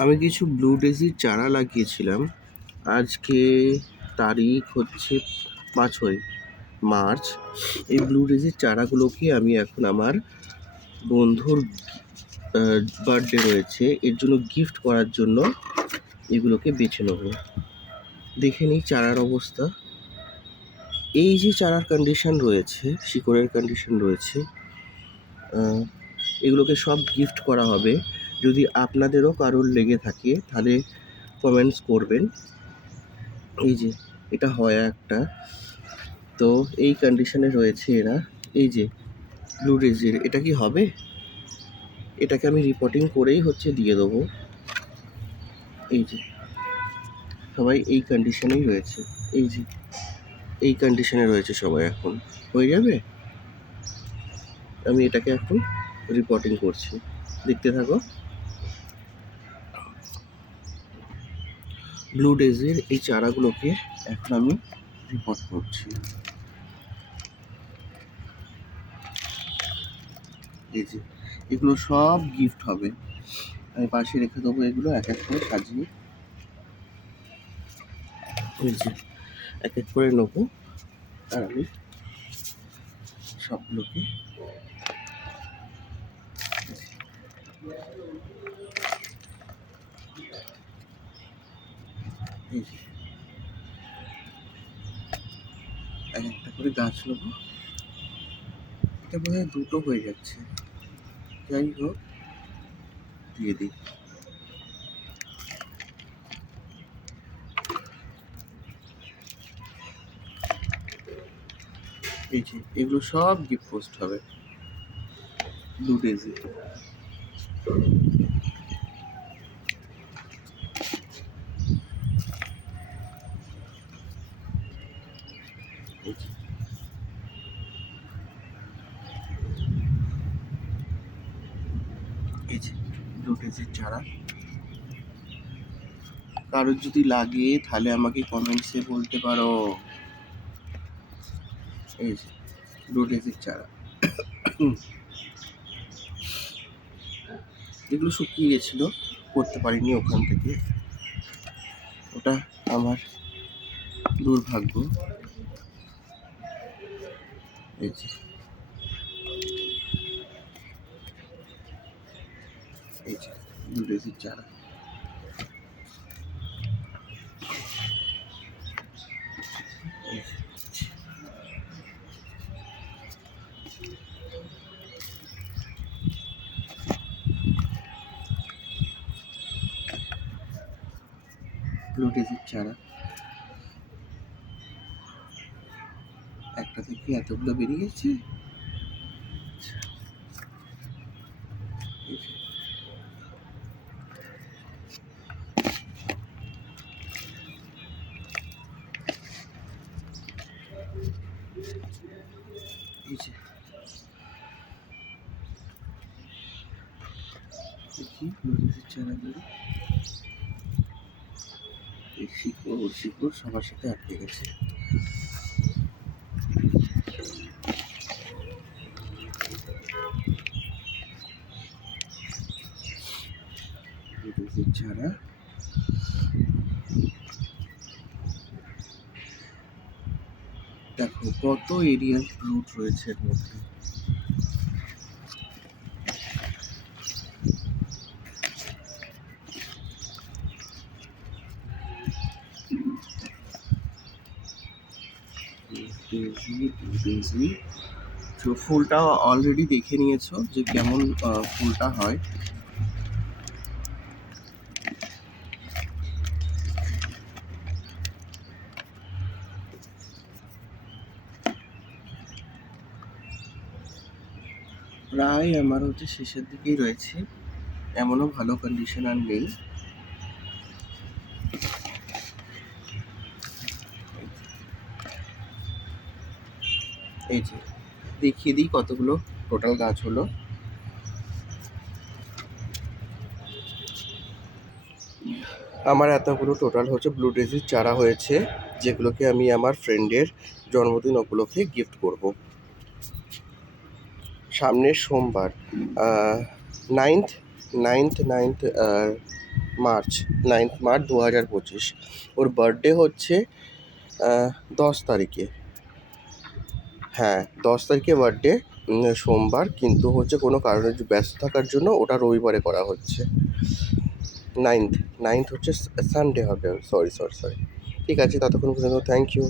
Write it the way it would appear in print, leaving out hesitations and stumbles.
আমি কিছু ব্লু ডেজির চারা লাগিয়েছিলাম। আজকে তারিখ হচ্ছে 5ই মার্চ। এই ব্লু ডেজির চারাগুলোকে আমি এখন আমার বন্ধুর বার্থডে রয়েছে, এর জন্য গিফট করার জন্য এগুলোকে বেছে নেব। দেখে নিই চারার অবস্থা। এই যে চারার কন্ডিশন রয়েছে, শিকড়ের কন্ডিশন রয়েছে, এগুলোকে সব গিফট করা হবে। যদি আপনাদেরও কারোর লেগে থাকে তাহলে কমেন্টস করবেন। এই যে এটা হয় একটা, তো এই কন্ডিশনে রয়েছে এরা। এই যে ব্লু ডেজির, এটা কি হবে? এটাকে আমি রিপোর্টিং করেই দিয়ে দেবো। এই যে সবাই এই কন্ডিশনেই রয়েছে, এই যে এই কন্ডিশনে রয়েছে সবাই। এখন হয়ে যাবে। আমি এটাকে এখন রিপোর্টিং করছি, দেখতে থাকো। ব্লু ডেজির এই চারাগুলোকে এখন আমি রিপোর্ট করছি। এই যে এগুলো সব গিফট হবে। আমি পাশে রেখে দেবো এগুলো এক এক করে সাজিয়ে। এই যে এক এক করে নেবো, আর আমি সবগুলোকে এই যে এক একটা করে গাছ নেবো। এটা বোধ হয় দুটো হয়ে যাচ্ছে, যাই হোক দিয়ে দিই। এই যে এগুলো সব গিফট পোস্ট হবে ব্লু ডেজি। এই যে ব্লু ডেজির চারা, কারোর যদি লাগে তাহলে আমাকে কমেন্টসে বলতে পারো। এই যে ব্লু ডেজির চারা, যেগুলো শুকিয়ে গেছিল, করতে পারিনি ওখান থেকে, ওটা আমার দুর্ভাগ্য। এই যে এই যে ব্লু ডেজির চারা। ব্লু ডেজির চারা একটা থেকে এতগুলো বেরিয়ে গেছে। এই যে দেখি ব্লু ডেজির চারাগুলো, এই শিকড় সবার সাথে আটকে গেছে। চারা দেখো কত এরিয়াল রুট রয়েছে এর মধ্যে। তো ফুলটা অলরেডি দেখে নিয়েছো যে কেমন ফুলটা হয়। প্রায় আমার শেষের দিকেই রয়েছে, এমনও ভালো কন্ডিশন আর নেই। এই যে দেখিয়ে দিই কতগুলো টোটাল গাছ হলো। আমার এতগুলো টোটাল ব্লু ডেজির চারা হয়েছে, যেগুলোকে আমি আমার ফ্রেন্ডের জন্মদিন উপলক্ষে গিফট করব। সামনের সোমবার 9th মার্চ, 9th মার্চ 2025। ওর বার্থডে হচ্ছে 10 তারিখে। হ্যাঁ, 10 তারিখে বার্থডে, সোমবার, কিন্তু হচ্ছে কোনো কারণে ব্যস্ত থাকার জন্য ওটা রবিবারে করা হচ্ছে। 9th হচ্ছে সানডে হবে। সরি। ঠিক আছে, ততক্ষণ পর্যন্ত থ্যাংক ইউ।